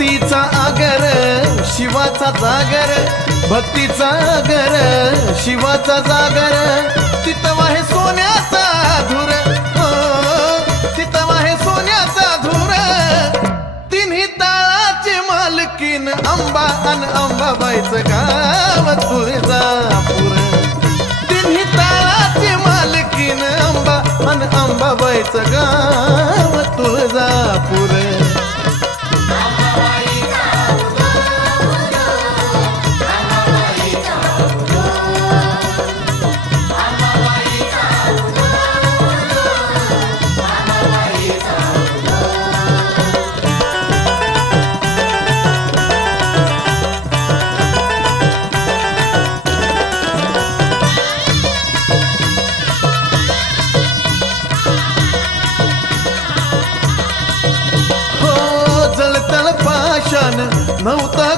भक्तीचा आगर शिवाचा जागर, भक्तीचा आगर शिवाचा जागर, तिथं आहे सोन्याचा धूर, तिथं आहे सोन्याचा धूर. तिन्ही ताळाची मालकीन अंबा अन अंबाबाईचं गाव तुळजापूर. तिन्ही ताळाची मालकीन अंबा अन अंबाबाईचं गाव तुळजापूर. नव्हता